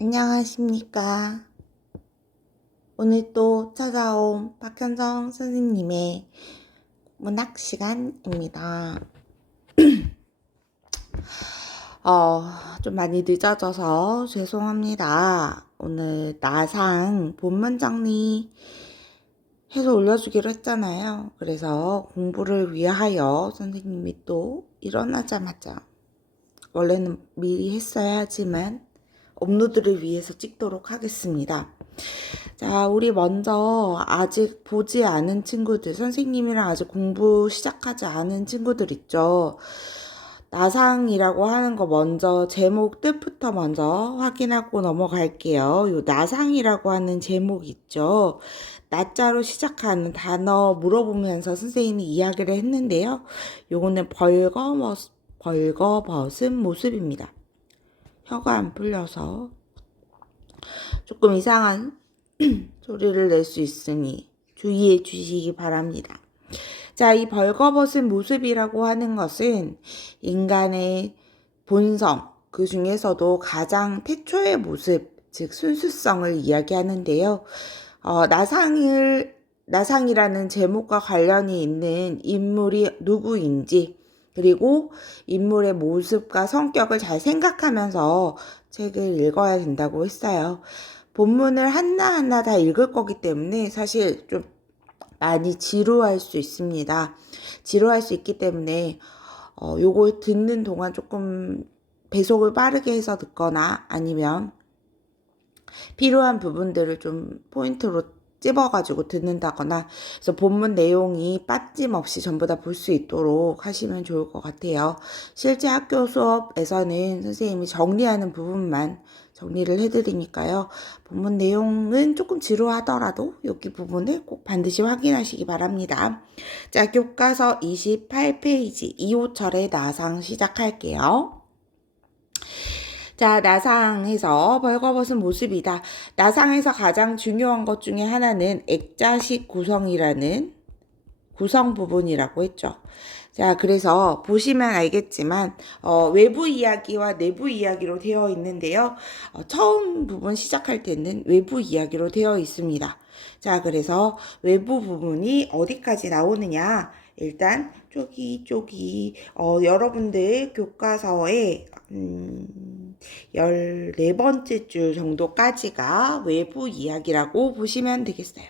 안녕하십니까. 오늘 또 찾아온 박현정 선생님의 문학 시간입니다. 좀 많이 늦어져서 죄송합니다. 오늘 나상 본문 정리 해서 올려주기로 했잖아요. 그래서 공부를 위하여 선생님이 또 일어나자마자, 원래는 미리 했어야 하지만 업로드를 위해서 찍도록 하겠습니다. 자, 우리 먼저 아직 보지 않은 친구들, 선생님이랑 아직 공부 시작하지 않은 친구들 있죠. 나상이라고 하는 거 먼저 제목 뜻부터 먼저 확인하고 넘어갈게요. 요 나상이라고 하는 제목 있죠. 나자로 시작하는 단어 물어보면서 선생님이 이야기를 했는데요. 요거는 벌거벗은 모습입니다. 혀가 안 풀려서 조금 이상한 소리를 낼 수 있으니 주의해 주시기 바랍니다. 자, 이 벌거벗은 모습이라고 하는 것은 인간의 본성, 그 중에서도 가장 태초의 모습, 즉 순수성을 이야기하는데요. 나상이라는 제목과 관련이 있는 인물이 누구인지, 그리고 인물의 모습과 성격을 잘 생각하면서 책을 읽어야 된다고 했어요. 본문을 하나하나 다 읽을 거기 때문에 사실 좀 많이 지루할 수 있습니다. 지루할 수 있기 때문에 요거 듣는 동안 조금 배속을 빠르게 해서 듣거나 아니면 필요한 부분들을 좀 포인트로 찝어가지고 듣는다거나, 그래서 본문 내용이 빠짐없이 전부 다 볼 수 있도록 하시면 좋을 것 같아요. 실제 학교 수업에서는 선생님이 정리하는 부분만 정리를 해드리니까요. 본문 내용은 조금 지루하더라도 여기 부분을 꼭 반드시 확인하시기 바랍니다. 자, 교과서 28페이지 2호철의 나상 시작할게요. 자, 나상에서 벌거벗은 모습이다. 나상에서 가장 중요한 것 중에 하나는 액자식 구성이라는 구성 부분이라고 했죠. 자, 그래서 보시면 알겠지만 외부 이야기와 내부 이야기로 되어 있는데요. 처음 부분 시작할 때는 외부 이야기로 되어 있습니다. 자, 그래서 외부 부분이 어디까지 나오느냐? 일단 쪼기 여러분들 교과서에 14번째 줄 정도까지가 외부 이야기라고 보시면 되겠어요.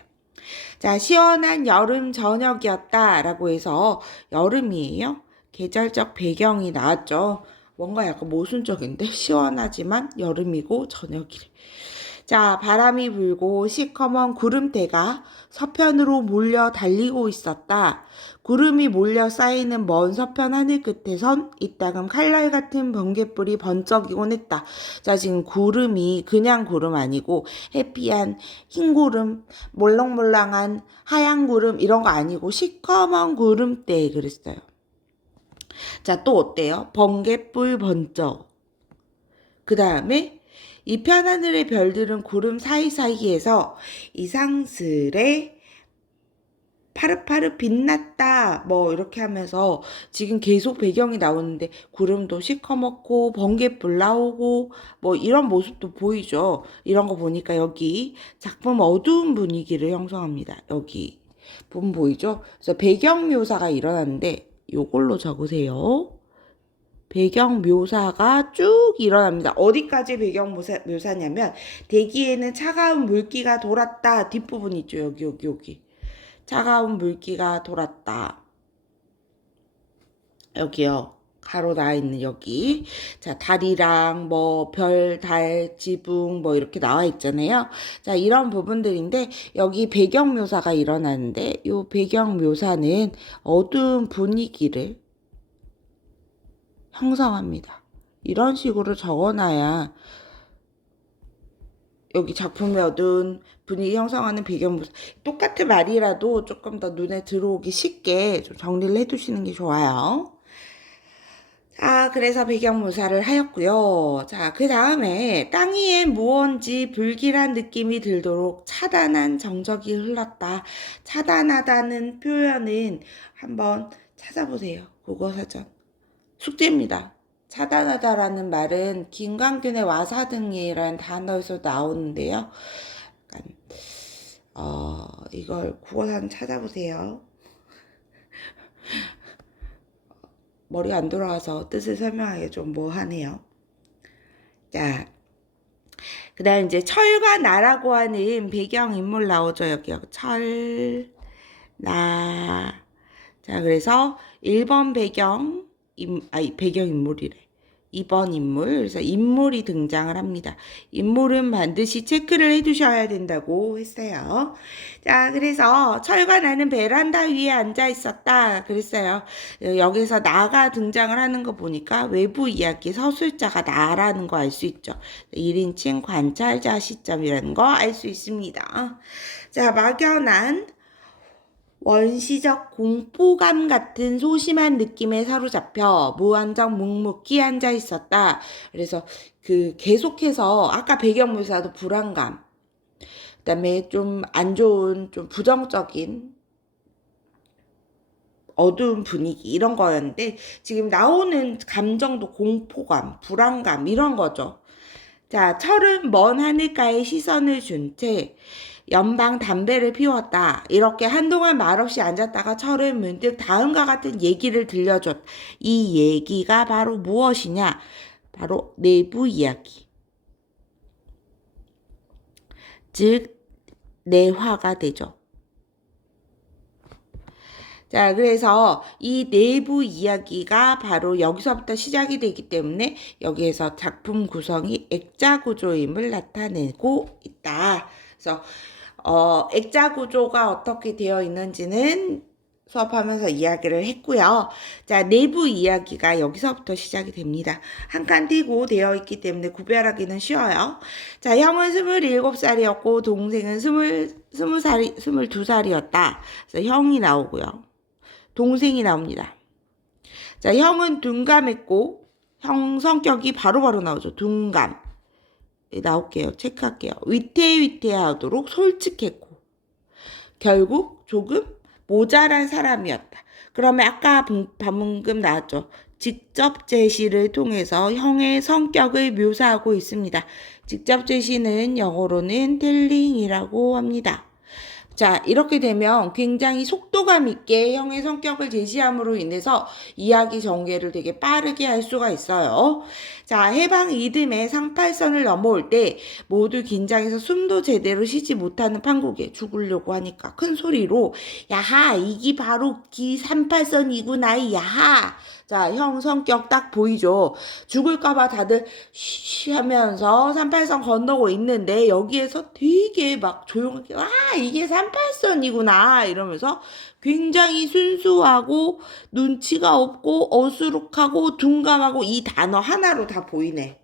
자, 시원한 여름 저녁이었다 라고 해서 여름이에요. 계절적 배경이 나왔죠. 뭔가 약간 모순적인데 시원하지만 여름이고 저녁이래. 자, 바람이 불고 시커먼 구름대가 서편으로 몰려 달리고 있었다. 구름이 몰려 쌓이는 먼 서편 하늘 끝에선 이따금 칼날 같은 번갯불이 번쩍이곤 했다. 자, 지금 구름이 그냥 구름 아니고 해피한 흰 구름, 몰랑몰랑한 하얀 구름 이런 거 아니고 시커먼 구름대 그랬어요. 자, 또 어때요? 번갯불 번쩍. 그 다음에 이 편하늘의 별들은 구름 사이사이에서 이상스레 파릇파릇 빛났다 뭐 이렇게 하면서 지금 계속 배경이 나오는데 구름도 시커멓고 번갯불 나오고 뭐 이런 모습도 보이죠. 이런 거 보니까 여기 작품 어두운 분위기를 형성합니다. 여기 부분 보이죠? 그래서 배경 묘사가 일어났는데 요걸로 적으세요. 배경 묘사가 쭉 일어납니다. 어디까지 배경 묘사냐면 대기에는 차가운 물기가 돌았다. 뒷부분 있죠. 여기. 차가운 물기가 돌았다. 여기요. 가로 나와 있는 여기. 자, 달이랑 뭐 별, 달, 지붕 뭐 이렇게 나와 있잖아요. 자, 이런 부분들인데 여기 배경 묘사가 일어나는데 이 배경 묘사는 어두운 분위기를 형성합니다. 이런 식으로 적어놔야 여기 작품의 어두운 분위기 형성하는 배경 묘사, 똑같은 말이라도 조금 더 눈에 들어오기 쉽게 좀 정리를 해두시는 게 좋아요. 자, 그래서 배경 묘사를 하였고요. 자, 그 다음에 땅 위에 무언지 불길한 느낌이 들도록 차단한 정적이 흘렀다. 차단하다는 표현은 한번 찾아보세요. 국어사전. 숙제입니다. 차단하다라는 말은 김광균의 와사등이라는 단어에서 나오는데요. 약간 이걸 국어사 한번 찾아보세요. 머리가 안 돌아가서 뜻을 설명하기 좀 뭐하네요. 자, 그 다음 이제 철과 나라고 하는 배경인물 나오죠. 여기 철, 나. 자, 그래서 1번 배경인물이래. 2번 인물. 그래서 인물이 등장을 합니다. 인물은 반드시 체크를 해두셔야 된다고 했어요. 자, 그래서 철과 나는 베란다 위에 앉아 있었다. 그랬어요. 여기서 나가 등장을 하는 거 보니까 외부 이야기 서술자가 나라는 거 알 수 있죠. 1인칭 관찰자 시점이라는 거 알 수 있습니다. 자, 막연한 원시적 공포감 같은 소심한 느낌에 사로잡혀 무한정 묵묵히 앉아 있었다. 그래서 계속해서 아까 배경물사도 불안감, 그다음에 좀 안 좋은 좀 부정적인 어두운 분위기 이런 거였는데 지금 나오는 감정도 공포감, 불안감 이런 거죠. 자, 철은 먼 하늘가에 시선을 준 채 연방 담배를 피웠다. 이렇게 한동안 말없이 앉았다가 철은 문득 다음과 같은 얘기를 들려줬다. 이 얘기가 바로 무엇이냐? 바로 내부 이야기. 즉, 내화가 되죠. 자, 그래서 이 내부 이야기가 바로 여기서부터 시작이 되기 때문에 여기에서 작품 구성이 액자 구조임을 나타내고 있다. 그래서 액자 구조가 어떻게 되어 있는지는 수업하면서 이야기를 했고요. 자, 내부 이야기가 여기서부터 시작이 됩니다. 한 칸 띄고 되어 있기 때문에 구별하기는 쉬워요. 자, 형은 27살이었고 동생은 22살이었다. 그래서 형이 나오고요. 동생이 나옵니다. 자, 형은 둔감했고 형 성격이 바로바로 나오죠. 둔감. 나올게요. 체크할게요. 위태위태하도록 솔직했고 결국 조금 모자란 사람이었다. 그러면 아까 방금 나왔죠. 직접 제시를 통해서 형의 성격을 묘사하고 있습니다. 직접 제시는 영어로는 텔링이라고 합니다. 자, 이렇게 되면 굉장히 속도감 있게 형의 성격을 제시함으로 인해서 이야기 전개를 되게 빠르게 할 수가 있어요. 자, 해방 이듬해 상팔선을 넘어올 때 모두 긴장해서 숨도 제대로 쉬지 못하는 판국에 죽으려고 하니까 큰 소리로 야하, 이게 바로 기 38선이구나, 야하. 자, 형 성격 딱 보이죠? 죽을까봐 다들 쉬 하면서 38선 건너고 있는데 여기에서 되게 막 조용하게 와, 이게 38선이구나 이러면서 굉장히 순수하고 눈치가 없고 어수룩하고 둔감하고 이 단어 하나로 다 보이네.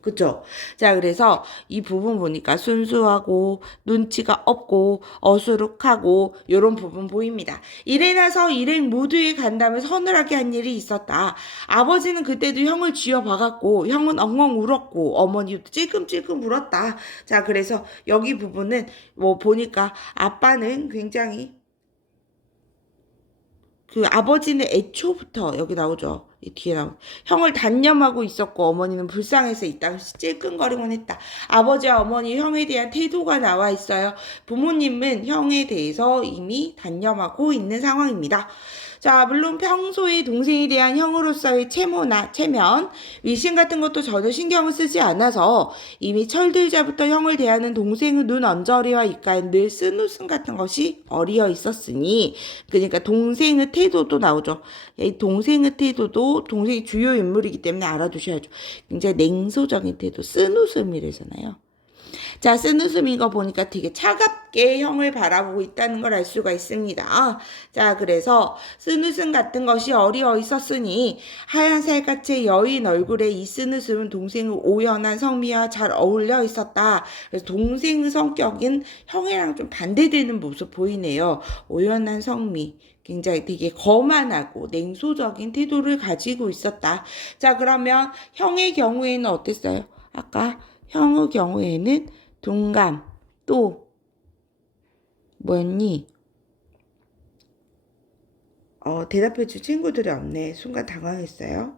그쵸? 자, 그래서 이 부분 보니까 순수하고 눈치가 없고 어수룩하고 요런 부분 보입니다. 일에 나서 일행 모두의 간담을 서늘하게 한 일이 있었다. 아버지는 그때도 형을 쥐어박았고 형은 엉엉 울었고 어머니도 찔끔찔끔 울었다. 자, 그래서 여기 부분은 뭐 보니까 아빠는 굉장히 아버지는 애초부터 여기 나오죠. 이 뒤에 나오죠. 형을 단념하고 있었고 어머니는 불쌍해서 있다. 찔끔거리곤 했다. 아버지와 어머니 형에 대한 태도가 나와 있어요. 부모님은 형에 대해서 이미 단념하고 있는 상황입니다. 자, 물론 평소에 동생에 대한 형으로서의 체모나 체면, 위신 같은 것도 전혀 신경을 쓰지 않아서 이미 철들자부터 형을 대하는 동생의 눈 언저리와 입가에 늘 쓴웃음 같은 것이 어리어 있었으니, 그러니까 동생의 태도도 나오죠. 이 동생의 태도도 동생이 주요 인물이기 때문에 알아두셔야죠. 굉장히 냉소적인 태도, 쓴웃음이래잖아요. 자, 쓴웃음인 거 보니까 되게 차갑게 형을 바라보고 있다는 걸 알 수가 있습니다. 자, 그래서 쓴웃음 같은 것이 어리어 있었으니 하얀 살갗의 여인 얼굴에 이 쓴웃음은 동생의 오연한 성미와 잘 어울려 있었다. 그래서 동생의 성격은 형이랑 좀 반대되는 모습 보이네요. 오연한 성미. 굉장히 되게 거만하고 냉소적인 태도를 가지고 있었다. 자, 그러면 형의 경우에는 어땠어요? 아까 형의 경우에는 둔감, 또 뭐였니? 대답해 줄 친구들이 없네. 순간 당황했어요.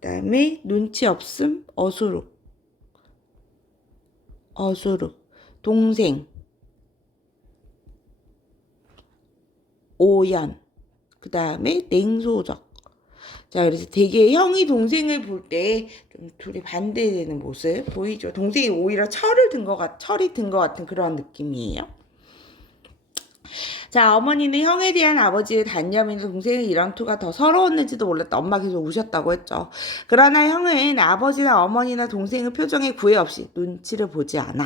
그다음에 눈치 없음, 어수룩, 동생, 오연, 그다음에 냉소적. 자, 그래서 되게 형이 동생을 볼 때 좀 둘이 반대되는 모습 보이죠? 동생이 오히려 철이 든 것 같은 그런 느낌이에요. 자, 어머니는 형에 대한 아버지의 단념이나 동생의 이런 투가 더 서러웠는지도 몰랐다. 엄마 계속 우셨다고 했죠. 그러나 형은 아버지나 어머니나 동생의 표정에 구애 없이 눈치를 보지 않아.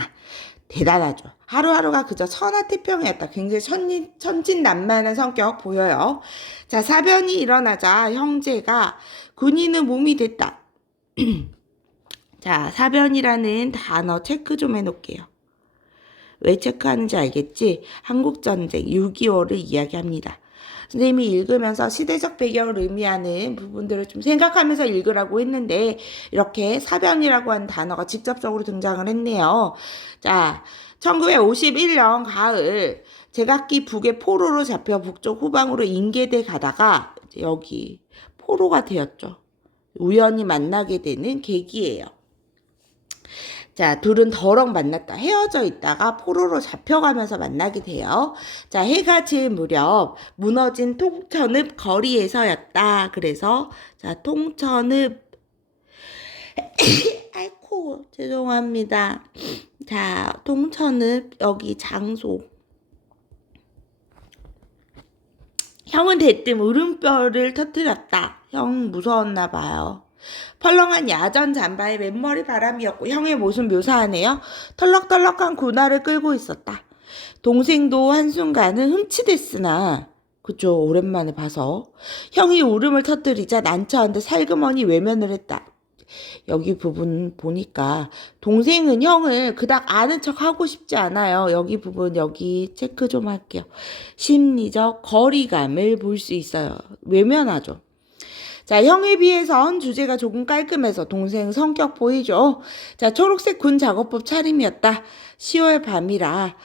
대단하죠. 하루하루가 그저 천하태평이었다. 굉장히 천진난만한 성격 보여요. 자, 사변이 일어나자 형제가 군인의 몸이 됐다. 자, 사변이라는 단어 체크 좀 해놓을게요. 왜 체크하는지 알겠지? 한국전쟁 6.25를 이야기합니다. 선생님이 읽으면서 시대적 배경을 의미하는 부분들을 좀 생각하면서 읽으라고 했는데 이렇게 사변이라고 하는 단어가 직접적으로 등장을 했네요. 자, 1951년 가을 제각기 북의 포로로 잡혀 북쪽 후방으로 인계돼 가다가 여기 포로가 되었죠. 우연히 만나게 되는 계기예요. 자, 둘은 더럭 만났다. 헤어져 있다가 포로로 잡혀가면서 만나게 돼요. 자, 해가 질 무렵 무너진 통천읍 거리에서였다. 그래서 자, 통천읍 아이고 죄송합니다. 자, 통천읍 여기 장소. 형은 대뜸 울음뼈를 터뜨렸다. 형 무서웠나 봐요. 펄렁한 야전 잠바에 맨머리 바람이었고 형의 모습 묘사하네요. 털럭털럭한 군화를 끌고 있었다. 동생도 한순간은 흠칫했으나 그쵸 오랜만에 봐서 형이 울음을 터뜨리자 난처한 듯 살그머니 외면을 했다. 여기 부분 보니까 동생은 형을 그닥 아는 척 하고 싶지 않아요. 여기 부분 여기 체크 좀 할게요. 심리적 거리감을 볼 수 있어요. 외면하죠. 자, 형에 비해선 주제가 조금 깔끔해서 동생 성격 보이죠? 자, 초록색 군 작업복 차림이었다. 10월 밤이라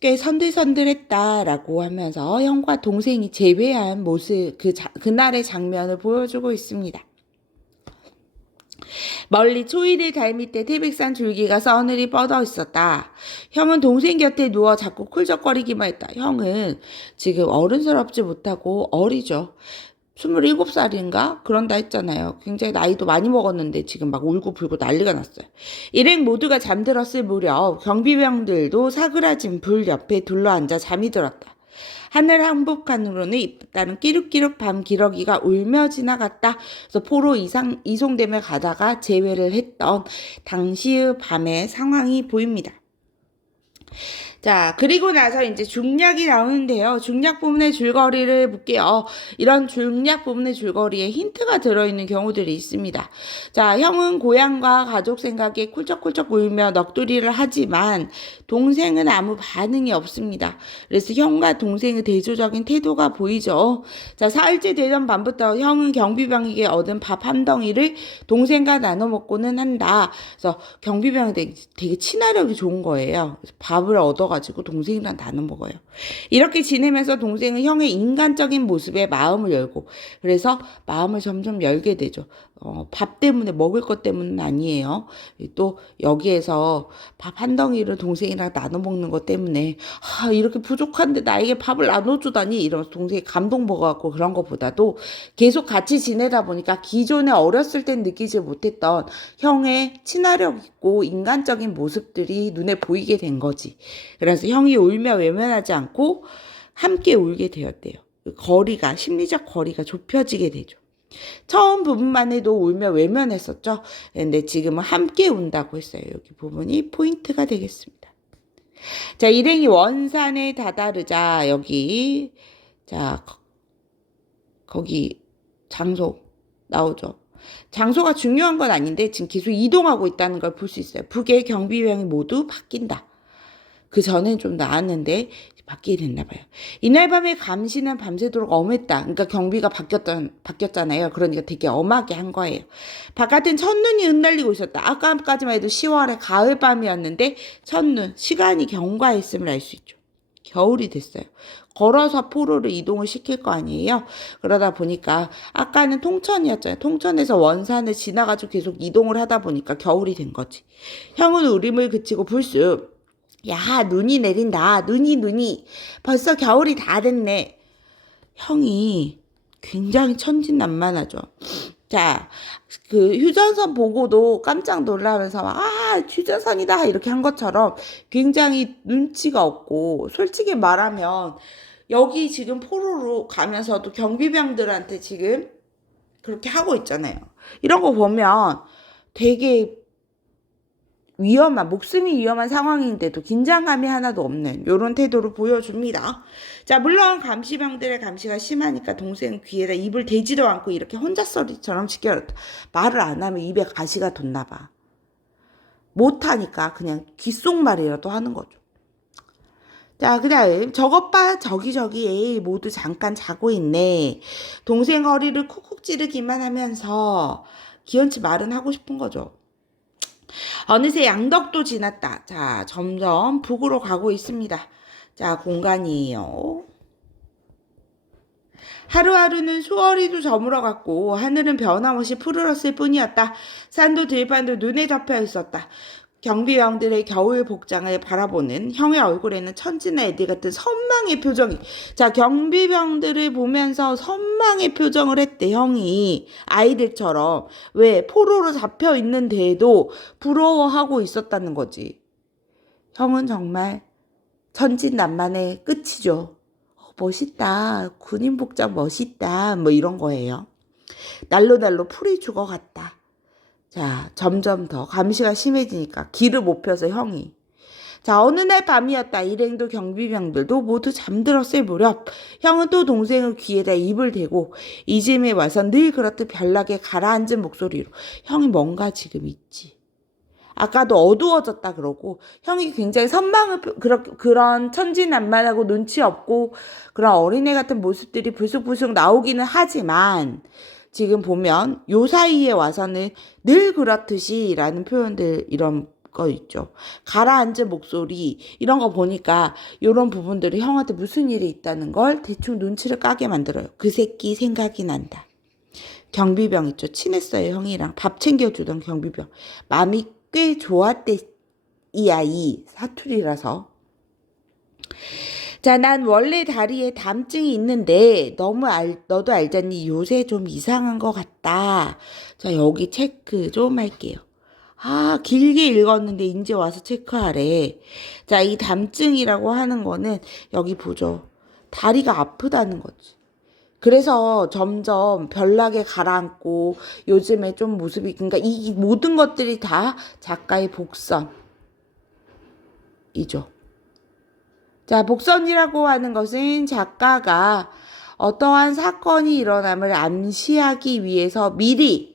꽤 선들선들했다라고 하면서 형과 동생이 재회한 모습, 그날의 장면을 보여주고 있습니다. 멀리 초일의 달 밑에 태백산 줄기가 서늘히 뻗어 있었다. 형은 동생 곁에 누워 자꾸 쿨적거리기만 했다. 형은 지금 어른스럽지 못하고 어리죠. 27살인가? 그런다 했잖아요. 굉장히 나이도 많이 먹었는데 지금 막 울고불고 난리가 났어요. 일행 모두가 잠들었을 무렵 경비병들도 사그라진 불 옆에 둘러앉아 잠이 들었다. 하늘 한복판으로는 잇따른 끼룩끼룩 밤 기러기가 울며 지나갔다. 그래서 포로 이송되며 가다가 재회를 했던 당시의 밤의 상황이 보입니다. 자, 그리고 나서 이제 중략이 나오는데요. 중략 부분의 줄거리를 볼게요. 이런 중략 부분의 줄거리에 힌트가 들어있는 경우들이 있습니다. 자, 형은 고향과 가족 생각에 쿨쩍쿨쩍 울며 넋두리를 하지만 동생은 아무 반응이 없습니다. 그래서 형과 동생의 대조적인 태도가 보이죠. 자, 사흘째 되던 밤부터 형은 경비병에게 얻은 밥 한 덩이를 동생과 나눠 먹고는 한다. 그래서 경비병이 되게 친화력이 좋은 거예요. 밥을 얻어가지고 동생이랑 나눠 먹어요. 이렇게 지내면서 동생은 형의 인간적인 모습에 마음을 열고 그래서 마음을 점점 열게 되죠. 밥 때문에 먹을 것 때문은 아니에요. 또 여기에서 밥 한 덩이를 동생이랑 나눠 먹는 것 때문에 이렇게 부족한데 나에게 밥을 나눠주다니 이러면서 동생이 감동 먹어갖고 그런 것보다도 계속 같이 지내다 보니까 기존에 어렸을 땐 느끼지 못했던 형의 친화력 있고 인간적인 모습들이 눈에 보이게 된 거지. 그래서 형이 울며 외면하지 않고 함께 울게 되었대요. 심리적 거리가 좁혀지게 되죠. 처음 부분만 해도 울며 외면했었죠. 근데 지금은 함께 운다고 했어요. 여기 부분이 포인트가 되겠습니다. 자, 일행이 원산에 다다르자 여기 자 거기 장소 나오죠. 장소가 중요한 건 아닌데 지금 계속 이동하고 있다는 걸 볼 수 있어요. 북의 경비병이 모두 바뀐다. 그 전엔 좀 나았는데 바뀌게 됐나 봐요. 이날 밤에 감시는 밤새도록 엄했다. 그러니까 경비가 바뀌었잖아요. 그러니까 되게 엄하게 한 거예요. 바깥은 첫눈이 흩날리고 있었다. 아까까지만 해도 10월의 가을밤이었는데 첫눈, 시간이 경과했음을 알 수 있죠. 겨울이 됐어요. 걸어서 포로를 이동을 시킬 거 아니에요. 그러다 보니까 아까는 통천이었잖아요. 통천에서 원산을 지나가지고 계속 이동을 하다 보니까 겨울이 된 거지. 형은 울음을 그치고 불쑥 야, 눈이 내린다. 눈이. 벌써 겨울이 다 됐네. 형이 굉장히 천진난만하죠. 자, 그 휴전선 보고도 깜짝 놀라면서 휴전선이다 이렇게 한 것처럼 굉장히 눈치가 없고, 솔직히 말하면 여기 지금 포로로 가면서도 경비병들한테 지금 그렇게 하고 있잖아요. 이런 거 보면 되게 목숨이 위험한 상황인데도 긴장감이 하나도 없는 이런 태도를 보여줍니다. 자, 물론 감시병들의 감시가 심하니까 동생 귀에다 입을 대지도 않고 이렇게 혼잣소리처럼 지켜놨다. 말을 안 하면 입에 가시가 돋나 봐. 못하니까 그냥 귓속말이라도 하는 거죠. 자, 그다음 저것 봐, 저기 에이 모두 잠깐 자고 있네. 동생 허리를 쿡쿡 찌르기만 하면서 기어치 말은 하고 싶은 거죠. 어느새 양덕도 지났다. 자, 점점 북으로 가고 있습니다. 자, 공간이에요. 하루하루는 수월이도 저물어갔고 하늘은 변함없이 푸르렀을 뿐이었다. 산도 들판도 눈에 접혀 있었다. 경비병들의 겨울 복장을 바라보는 형의 얼굴에는 천지나 애들 같은 선망의 표정이. 자, 경비병들을 보면서 선망의 표정을 했대, 형이. 아이들처럼. 왜? 포로로 잡혀 있는데도 부러워하고 있었다는 거지. 형은 정말 천진난만의 끝이죠. 멋있다. 군인 복장 멋있다. 뭐 이런 거예요. 날로 풀이 죽어갔다. 자, 점점 더 감시가 심해지니까 길을 못 펴서 형이. 자, 어느 날 밤이었다. 일행도 경비병들도 모두 잠들었을 무렵 형은 또 동생의 귀에다 입을 대고 이쯤에 와서 늘 그렇듯 별나게 가라앉은 목소리로 형이 뭔가 지금 있지. 아까도 어두워졌다 그러고 형이 굉장히 선망을 그런 천진난만하고 눈치 없고 그런 어린애 같은 모습들이 불쑥불쑥 나오기는 하지만 지금 보면 요 사이에 와서는 늘 그렇듯이 라는 표현들 이런 거 있죠. 가라앉은 목소리 이런 거 보니까 이런 부분들이 형한테 무슨 일이 있다는 걸 대충 눈치를 까게 만들어요. 그 새끼 생각이 난다. 경비병 있죠. 친했어요. 형이랑 밥 챙겨주던 경비병. 마음이 꽤 좋았대. 이 아이 사투리라서. 자, 난 원래 다리에 담증이 있는데 너도 알잖니? 요새 좀 이상한 것 같다. 자, 여기 체크 좀 할게요. 길게 읽었는데 이제 와서 체크하래. 자, 이 담증이라고 하는 거는 여기 보죠. 다리가 아프다는 거지. 그래서 점점 별나게 가라앉고 요즘에 좀 모습이, 그러니까 이 모든 것들이 다 작가의 복선이죠. 자, 복선이라고 하는 것은 작가가 어떠한 사건이 일어남을 암시하기 위해서 미리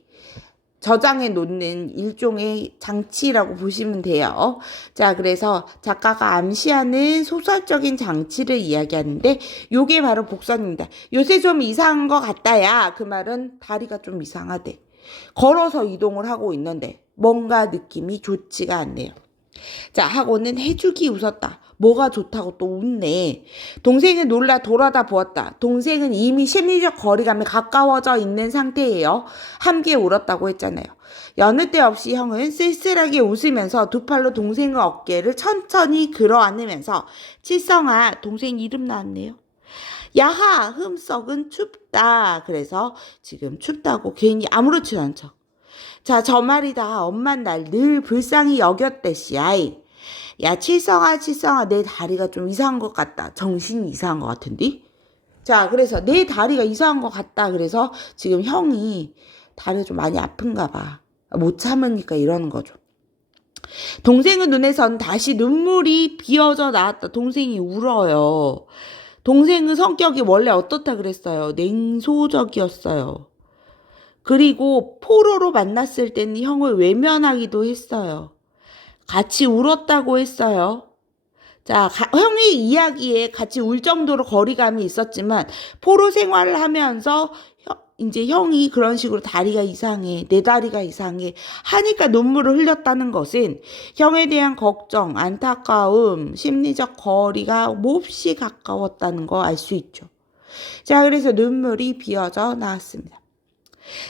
저장해 놓는 일종의 장치라고 보시면 돼요. 자, 그래서 작가가 암시하는 소설적인 장치를 이야기하는데 요게 바로 복선입니다. 요새 좀 이상한 것 같다야. 그 말은 다리가 좀 이상하대. 걸어서 이동을 하고 있는데 뭔가 느낌이 좋지가 않네요. 자, 하고는 해주기 웃었다. 뭐가 좋다고 또 웃네. 동생은 놀라 돌아다 보았다. 동생은 이미 심리적 거리감에 가까워져 있는 상태예요. 함께 울었다고 했잖아요. 여느 때 없이 형은 쓸쓸하게 웃으면서 두 팔로 동생의 어깨를 천천히 끌어안으면서 칠성아, 동생 이름 나왔네요. 야하, 흠썩은 춥다. 그래서 지금 춥다고 괜히 아무렇지도 않죠. 자, 저 말이다. 엄만 날 늘 불쌍히 여겼대시. 아이. 야, 칠성아, 내 다리가 좀 이상한 것 같다. 정신이 이상한 것 같은데? 자, 그래서 내 다리가 이상한 것 같다. 그래서 지금 형이 다리가 좀 많이 아픈가 봐. 못 참으니까 이러는 거죠. 동생의 눈에선 다시 눈물이 비어져 나왔다. 동생이 울어요. 동생의 성격이 원래 어떻다 그랬어요? 냉소적이었어요. 그리고 포로로 만났을 때는 형을 외면하기도 했어요. 같이 울었다고 했어요. 자, 형의 이야기에 같이 울 정도로 거리감이 있었지만 포로 생활을 하면서 이제 형이 그런 식으로 다리가 이상해, 내 다리가 이상해 하니까 눈물을 흘렸다는 것은 형에 대한 걱정, 안타까움, 심리적 거리가 몹시 가까웠다는 거 알 수 있죠. 자, 그래서 눈물이 비어져 나왔습니다.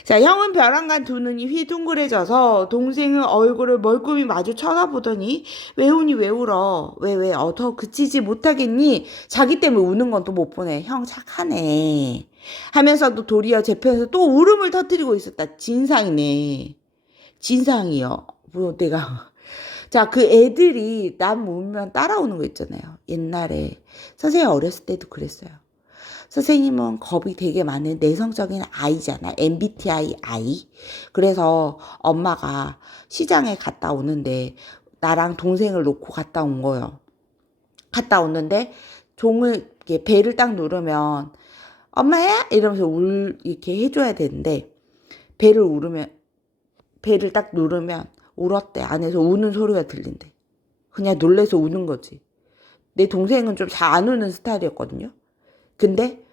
자, 형은 벼랑간 두 눈이 휘둥그레져서 동생의 얼굴을 멀끔히 마주 쳐다보더니 왜 우니 왜 울어? 왜? 더 그치지 못하겠니? 자기 때문에 우는 건 또 못 보네. 형 착하네. 하면서도 도리어 제 편에서 또 울음을 터뜨리고 있었다. 진상이네. 진상이요. 뭐 내가 자, 그 애들이 남 울면 따라오는 거 있잖아요. 옛날에 선생님 어렸을 때도 그랬어요. 선생님은 겁이 되게 많은 내성적인 아이잖아. MBTI 아이. 그래서 엄마가 시장에 갔다 오는데 나랑 동생을 놓고 갔다 온 거예요. 갔다 오는데 종을 이렇게 배를 딱 누르면 엄마야 이러면서 이렇게 해줘야 되는데 배를 딱 누르면 울었대. 안에서 우는 소리가 들린대. 그냥 놀래서 우는 거지. 내 동생은 좀 잘 안 우는 스타일이었거든요. 근데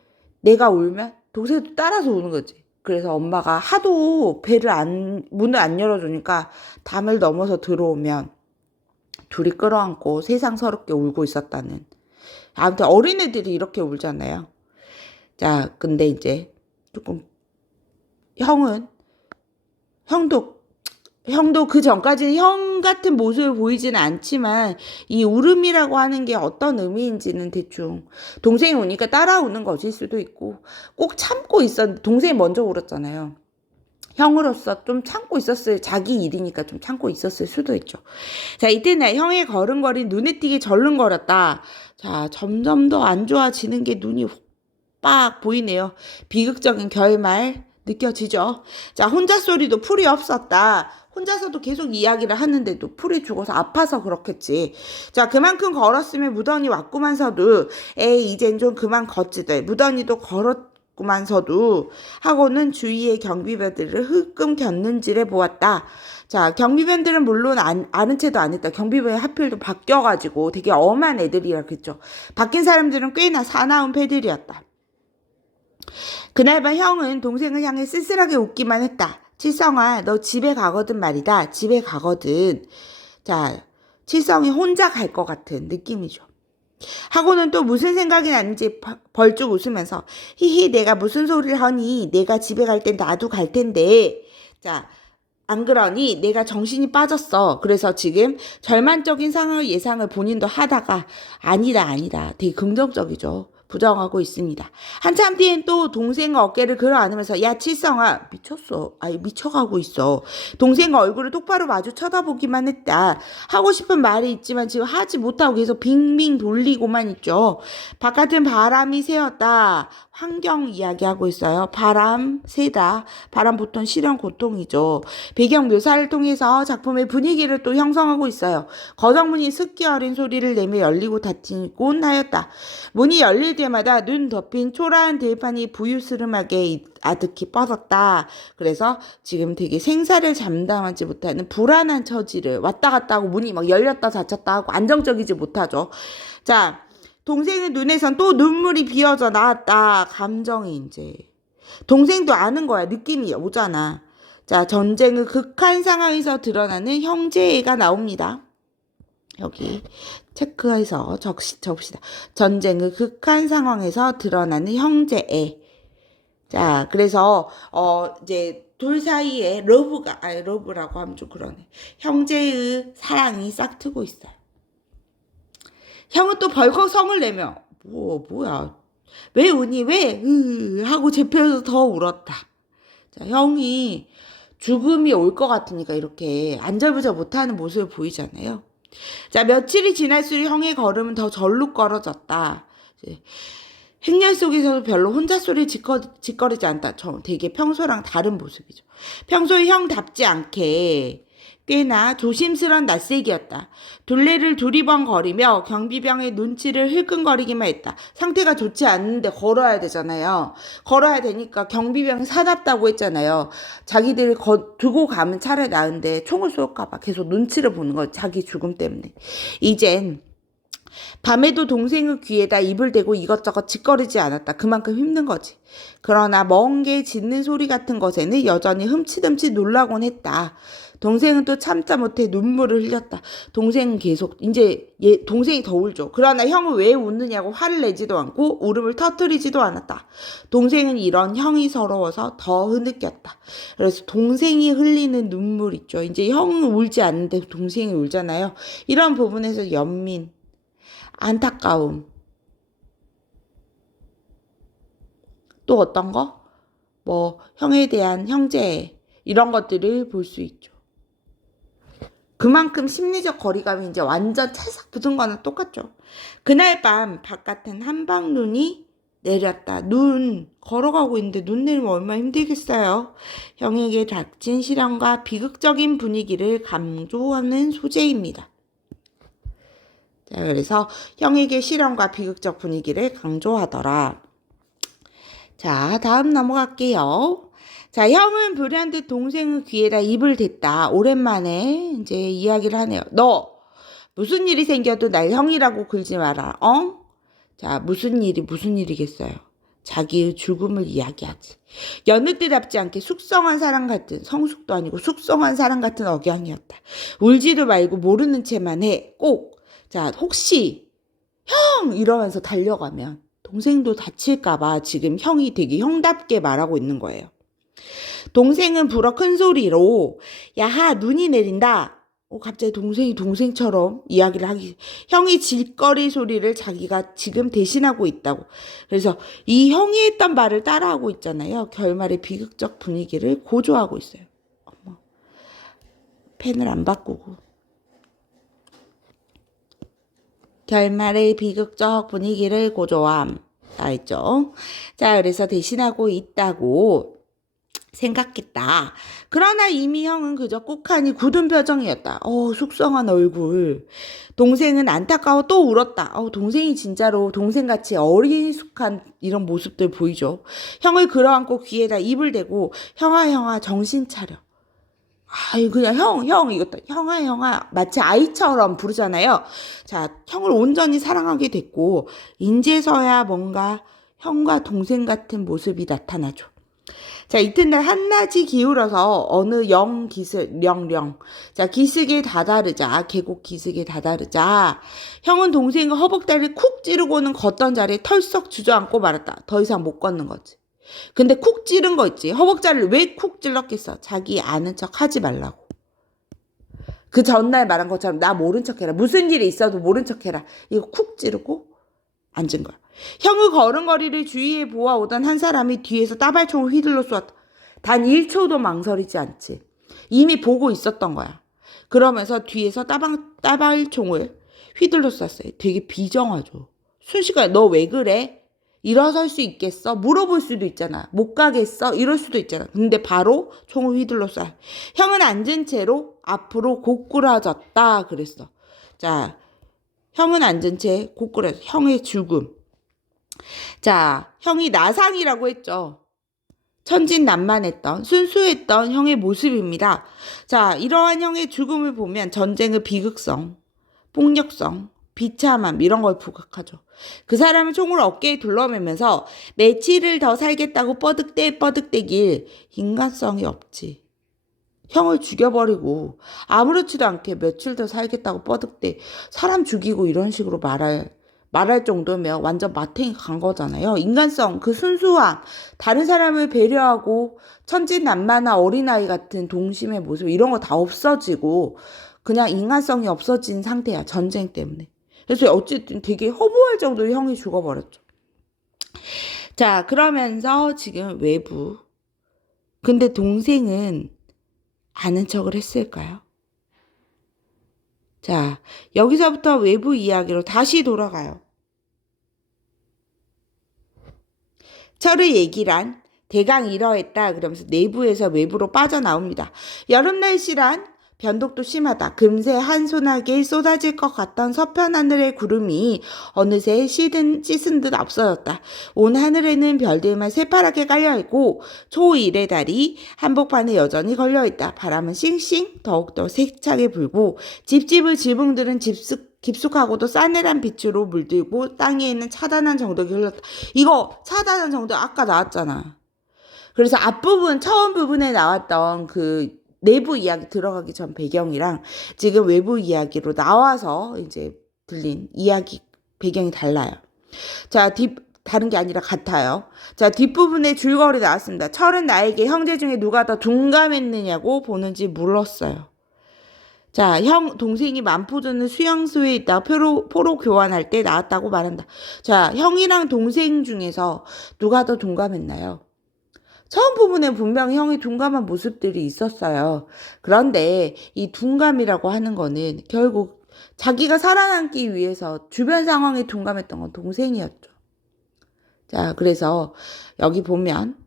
내가 울면 동생도 따라서 우는 거지. 그래서 엄마가 하도 문을 안 열어주니까 담을 넘어서 들어오면 둘이 끌어안고 세상스럽게 울고 있었다는. 아무튼 어린애들이 이렇게 울잖아요. 자, 근데 이제 조금 형도 그 전까지는 형 같은 모습을 보이지는 않지만 이 울음이라고 하는 게 어떤 의미인지는 대충 동생이 우니까 따라오는 것일 수도 있고 꼭 참고 있었는데 동생이 먼저 울었잖아요. 형으로서 좀 참고 있었을 자기 일이니까 좀 참고 있었을 수도 있죠. 자, 이때는 형의 걸음걸이 눈에 띄게 절름거렸다. 자, 점점 더 안 좋아지는 게 눈이 빡 보이네요. 비극적인 결말 느껴지죠. 자, 혼자 소리도 풀이 없었다. 혼자서도 계속 이야기를 하는데도 풀이 죽어서 아파서 그렇겠지. 자, 그만큼 걸었으면 무던히 왔구만서도 에이 이젠 좀 그만 걷지들. 무던히도 걸었구만서도 하고는 주위의 경비병들을 흘끔 곁눈질해 보았다. 자, 경비병들은 물론 아는 채도 안 했다. 경비병이 하필도 바뀌어가지고 되게 엄한 애들이라 그랬죠. 바뀐 사람들은 꽤나 사나운 패들이었다. 그날 밤 형은 동생을 향해 쓸쓸하게 웃기만 했다. 칠성아, 너 집에 가거든 말이다. 집에 가거든. 자, 칠성이 혼자 갈 것 같은 느낌이죠. 하고는 또 무슨 생각이 났는지 벌쭉 웃으면서 히히 내가 무슨 소리를 하니 내가 집에 갈 땐 나도 갈 텐데. 자, 안 그러니 내가 정신이 빠졌어. 그래서 지금 절망적인 상황 예상을 본인도 하다가 아니다. 되게 긍정적이죠. 부정하고 있습니다. 한참 뒤엔 또 동생 어깨를 끌어 안으면서 야 칠성아 미쳤어. 아니 미쳐가고 있어. 동생 얼굴을 똑바로 마주 쳐다보기만 했다. 하고 싶은 말이 있지만 지금 하지 못하고 계속 빙빙 돌리고만 있죠. 바깥은 바람이 새었다. 환경 이야기하고 있어요. 바람 새다. 바람 보통 실현 고통이죠. 배경 묘사를 통해서 작품의 분위기를 또 형성하고 있어요. 거정문이 습기 어린 소리를 내며 열리고 닫히곤 하였다. 문이 열릴 때마다 눈 덮인 초라한 들판이 부유스름하게 아득히 뻗었다. 그래서 지금 되게 생사를 잠담하지 못하는 불안한 처지를 왔다 갔다 하고 문이 막 열렸다 닫혔다 하고 안정적이지 못하죠. 자, 동생의 눈에선 또 눈물이 비어져 나왔다. 감정이 이제. 동생도 아는 거야. 느낌이 오잖아. 자, 전쟁의 극한 상황에서 드러나는 형제애가 나옵니다. 여기 체크해서 적읍시다. 전쟁의 극한 상황에서 드러나는 형제애. 자, 그래서 이제 둘 사이에 러브라고 하면 좀 그러네. 형제의 사랑이 싹트고 있어요. 형은 또 벌컥 성을 내며 뭐야 왜 우니 왜 하고 제펴서 더 울었다. 자, 형이 죽음이 올 것 같으니까 이렇게 안절부절 못하는 모습을 보이잖아요. 자, 며칠이 지날수록 형의 걸음은 더 절룩거려졌다. 행렬 속에서도 별로 혼자 소리 짓거리지 않다. 되게 평소랑 다른 모습이죠. 평소에 형답지 않게 꽤나 조심스런 낯세기였다. 둘레를 두리번거리며 경비병의 눈치를 흘끔거리기만 했다. 상태가 좋지 않은데 걸어야 되잖아요. 걸어야 되니까 경비병이 사납다고 했잖아요. 자기들이 두고 가면 차라리 나은데 총을 쏠까 봐 계속 눈치를 보는 거지. 자기 죽음 때문에. 이젠 밤에도 동생의 귀에다 입을 대고 이것저것 짓거리지 않았다. 그만큼 힘든 거지. 그러나 먼 게 짖는 소리 같은 것에는 여전히 흠칫흠칫 놀라곤 했다. 동생은 또 참다 못해 눈물을 흘렸다. 동생은 계속 이제 동생이 더 울죠. 그러나 형은 왜 웃느냐고 화를 내지도 않고 울음을 터뜨리지도 않았다. 동생은 이런 형이 서러워서 더 흐느꼈다. 그래서 동생이 흘리는 눈물 있죠. 이제 형은 울지 않는데 동생이 울잖아요. 이런 부분에서 연민, 안타까움, 또 어떤 거? 뭐 형에 대한 형제 이런 것들을 볼 수 있죠. 그만큼 심리적 거리감이 이제 완전 찰싹 붙은 거나 똑같죠. 그날 밤 바깥은 한방눈이 내렸다. 눈 걸어가고 있는데 눈 내리면 얼마나 힘들겠어요. 형에게 닥친 시련과 비극적인 분위기를 강조하는 소재입니다. 자, 그래서 형에게 시련과 비극적 분위기를 강조하더라. 자, 다음 넘어갈게요. 자, 형은 불현듯 동생의 귀에다 입을 댔다. 오랜만에 이제 이야기를 하네요. 너 무슨 일이 생겨도 날 형이라고 굴지 마라. 어? 자, 무슨 일이겠어요. 자기의 죽음을 이야기하지. 여느 때답지 않게 숙성한 사람 같은, 성숙도 아니고 숙성한 사람 같은 억양이었다. 울지도 말고 모르는 채만 해. 꼭. 자, 혹시 형! 이러면서 달려가면 동생도 다칠까봐 지금 형이 되게 형답게 말하고 있는 거예요. 동생은 불어 큰 소리로 야하 눈이 내린다. 갑자기 동생이 동생처럼 이야기를 하기. 형이 질거리 소리를 자기가 지금 대신하고 있다고. 그래서 이 형이 했던 말을 따라하고 있잖아요. 결말의 비극적 분위기를 고조하고 있어요. 어머, 펜을 안 바꾸고. 결말의 비극적 분위기를 고조함. 알죠? 자, 그래서 대신하고 있다고 생각했다. 그러나 이미 형은 그저 꾹하니 굳은 표정이었다. 숙성한 얼굴. 동생은 안타까워 또 울었다. 동생이 진짜로 동생같이 어리숙한 이런 모습들 보이죠. 형을 끌어안고 귀에다 입을 대고 형아 정신 차려. 그냥 형 이것도 형아 마치 아이처럼 부르잖아요. 자, 형을 온전히 사랑하게 됐고 인제서야 뭔가 형과 동생 같은 모습이 나타나죠. 자, 이튿날 한낮이 기울어서 어느 령. 자, 기슭에 다다르자, 계곡 기슭에 다다르자, 형은 동생의 허벅다리를 쿡 찌르고는 걷던 자리에 털썩 주저앉고 말았다. 더 이상 못 걷는 거지. 근데 쿡 찌른 거 있지. 허벅다리를 왜 쿡 찔렀겠어? 자기 아는 척 하지 말라고. 그 전날 말한 것처럼 나 모른 척 해라. 무슨 일이 있어도 모른 척 해라. 이거 쿡 찌르고 앉은 거야. 형의 걸음걸이를 주위에 보아오던 한 사람이 뒤에서 따발총을 휘둘러 쏘았다. 단 1초도 망설이지 않지. 이미 보고 있었던 거야. 그러면서 뒤에서 따발총을 휘둘러 쐈어요. 되게 비정하죠. 순식간에 너 왜 그래? 일어설 수 있겠어? 물어볼 수도 있잖아. 못 가겠어? 이럴 수도 있잖아. 근데 바로 총을 휘둘러 쏴. 형은 앉은 채로 앞으로 고꾸라졌다 그랬어. 자, 형은 앉은 채 고꾸라졌어. 형의 죽음. 자, 형이 나상이라고 했죠. 천진난만했던 순수했던 형의 모습입니다. 자, 이러한 형의 죽음을 보면 전쟁의 비극성, 폭력성, 비참함 이런 걸 부각하죠. 그 사람은 총을 어깨에 둘러매면서 며칠을 더 살겠다고 뻐득대길 인간성이 없지. 형을 죽여버리고 아무렇지도 않게 며칠 더 살겠다고 뻐득대 사람 죽이고 이런 식으로 말할 정도면 완전 마탱이 간 거잖아요. 인간성, 그 순수함, 다른 사람을 배려하고 천진난만한 어린아이 같은 동심의 모습 이런 거 다 없어지고 그냥 인간성이 없어진 상태야. 전쟁 때문에. 그래서 어쨌든 되게 허무할 정도로 형이 죽어버렸죠. 자, 그러면서 지금 외부. 근데 동생은 아는 척을 했을까요? 자, 여기서부터 외부 이야기로 다시 돌아가요. 철의 얘기란 대강 이러했다 그러면서 내부에서 외부로 빠져나옵니다. 여름 날씨란 변덕도 심하다. 금세 한소나기에 쏟아질 것 같던 서편 하늘의 구름이 어느새 씻은 듯 없어졌다. 온 하늘에는 별들만 새파랗게 깔려있고 초일의 달이 한복판에 여전히 걸려있다. 바람은 싱싱 더욱더 세차게 불고 집집을 지붕들은 깊숙하고도 싸늘한 빛으로 물들고 땅 위에 있는 차단한 정덕이 흘렀다. 이거 차단한 정덕 아까 나왔잖아. 그래서 앞부분 처음 부분에 나왔던 그 내부 이야기 들어가기 전 배경이랑 지금 외부 이야기로 나와서 이제 들린 이야기 배경이 달라요. 자, 다른 게 아니라 같아요. 자, 뒷부분에 줄거리 나왔습니다. 철은 나에게 형제 중에 누가 더 둔감했느냐고 보는지 물었어요. 자, 동생이 만포주는 수용소에 있다 포로 교환할 때 나왔다고 말한다. 자, 형이랑 동생 중에서 누가 더 둔감했나요? 처음 부분에 분명히 형이 둔감한 모습들이 있었어요. 그런데 이 둔감이라고 하는 거는 결국 자기가 살아남기 위해서 주변 상황에 둔감했던 건 동생이었죠. 자, 그래서 여기 보면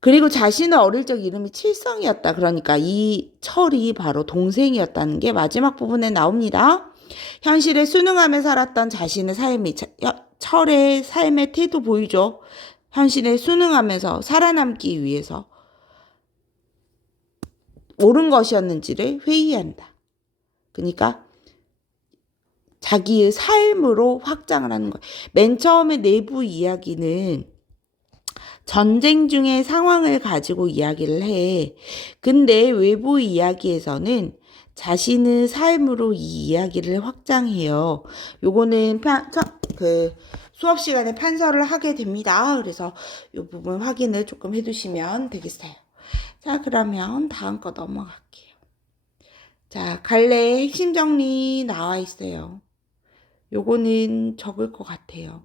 그리고 자신의 어릴 적 이름이 칠성이었다. 그러니까 이 철이 바로 동생이었다는 게 마지막 부분에 나옵니다. 현실에 순응하며 살았던 자신의 삶이 철의 삶의 태도 보이죠. 현실에 순응하면서 살아남기 위해서 옳은 것이었는지를 회의한다. 그러니까 자기의 삶으로 확장을 하는 거예요. 맨 처음에 내부 이야기는 전쟁 중의 상황을 가지고 이야기를 해. 근데 외부 이야기에서는 자신의 삶으로 이 이야기를 확장해요. 요거는 수업 시간에 판서를 하게 됩니다. 그래서 이 부분 확인을 조금 해두시면 되겠어요. 자, 그러면 다음 거 넘어갈게요. 자, 갈래의 핵심 정리 나와 있어요. 요거는 적을 것 같아요.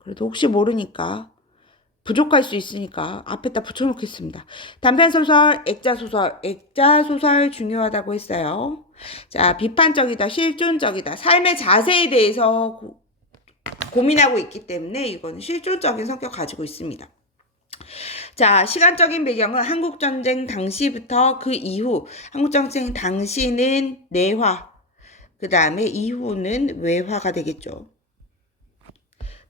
그래도 혹시 모르니까 부족할 수 있으니까 앞에다 붙여놓겠습니다. 단편소설, 액자소설 중요하다고 했어요. 자, 비판적이다, 실존적이다, 삶의 자세에 대해서 고민하고 있기 때문에 이거는 실존적인 성격 가지고 있습니다. 자, 시간적인 배경은 한국전쟁 당시부터 그 이후, 한국전쟁 당시는 내화, 그 다음에 이후는 외화가 되겠죠.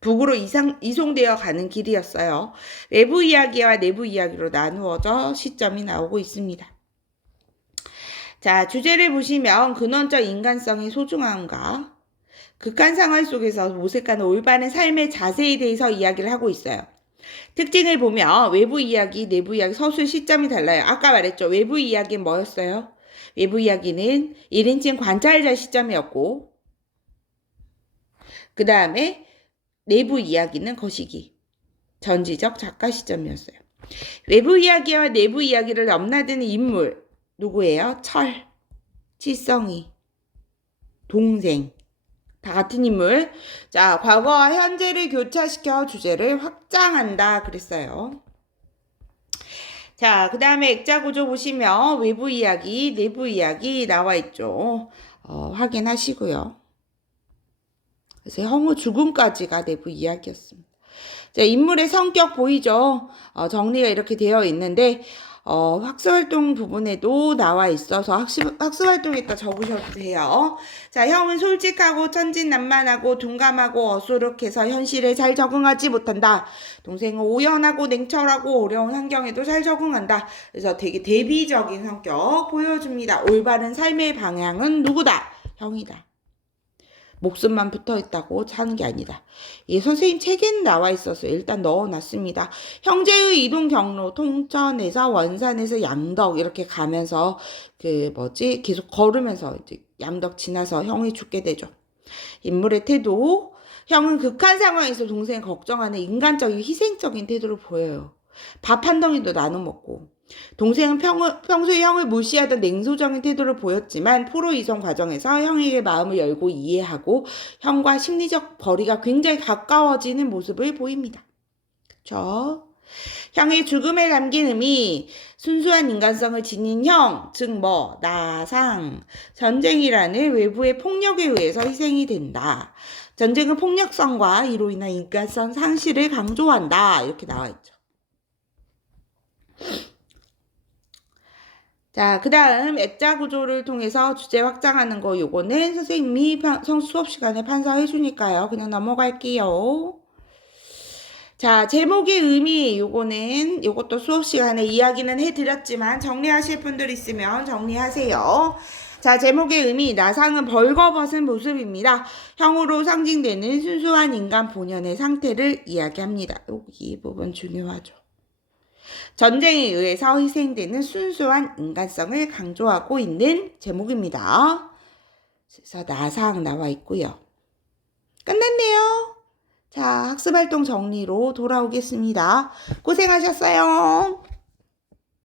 북으로 이송되어 가는 길이었어요. 외부 이야기와 내부 이야기로 나누어져 시점이 나오고 있습니다. 자, 주제를 보시면 근원적 인간성이 소중한가? 극한 상황 속에서 모색하는 올바른 삶의 자세에 대해서 이야기를 하고 있어요. 특징을 보면 외부 이야기, 내부 이야기, 서술 시점이 달라요. 아까 말했죠. 외부 이야기는 뭐였어요? 외부 이야기는 1인칭 관찰자 시점이었고 그 다음에 내부 이야기는 거시기, 전지적 작가 시점이었어요. 외부 이야기와 내부 이야기를 넘나드는 인물 누구예요? 철, 칠성이, 동생 다 같은 인물. 자, 과거와 현재를 교차시켜 주제를 확장한다 그랬어요. 자, 그 다음에 액자 구조 보시면 외부 이야기, 내부 이야기 나와 있죠. 확인하시고요. 그래서 형의 죽음까지가 내부 이야기였습니다. 자, 인물의 성격 보이죠? 정리가 이렇게 되어 있는데 학습활동 부분에도 나와 있어서 학습활동에다 적으셔도 돼요. 자, 형은 솔직하고 천진난만하고 둔감하고 어수룩해서 현실에 잘 적응하지 못한다. 동생은 오연하고 냉철하고 어려운 환경에도 잘 적응한다. 그래서 되게 대비적인 성격 보여줍니다. 올바른 삶의 방향은 누구다? 형이다. 목숨만 붙어있다고 사는 게 아니다. 예, 선생님 책에는 나와 있어서 일단 넣어놨습니다. 형제의 이동 경로, 통천에서 원산에서 양덕 이렇게 가면서 계속 걸으면서 이제 양덕 지나서 형이 죽게 되죠. 인물의 태도, 형은 극한 상황에서 동생을 걱정하는 인간적인 희생적인 태도를 보여요. 밥 한 덩이도 나눠 먹고. 동생은 평소에 형을 무시하던 냉소적인 태도를 보였지만 포로 이송 과정에서 형에게 마음을 열고 이해하고 형과 심리적 거리가 굉장히 가까워지는 모습을 보입니다. 그쵸? 형의 죽음에 담긴 의미, 순수한 인간성을 지닌 형, 즉 나상, 전쟁이라는 외부의 폭력에 의해서 희생이 된다. 전쟁은 폭력성과 이로 인한 인간성 상실을 강조한다. 이렇게 나와 있죠. 자, 그 다음 액자 구조를 통해서 주제 확장하는 거 요거는 선생님이 수업 시간에 판서해 주니까요. 그냥 넘어갈게요. 자, 제목의 의미 요거는 요것도 수업 시간에 이야기는 해드렸지만 정리하실 분들 있으면 정리하세요. 자, 제목의 의미 나상은 벌거벗은 모습입니다. 형으로 상징되는 순수한 인간 본연의 상태를 이야기합니다. 이 부분 중요하죠. 전쟁에 의해서 희생되는 순수한 인간성을 강조하고 있는 제목입니다. 그래서 나상 나와 있고요. 끝났네요. 자, 학습활동 정리로 돌아오겠습니다. 고생하셨어요.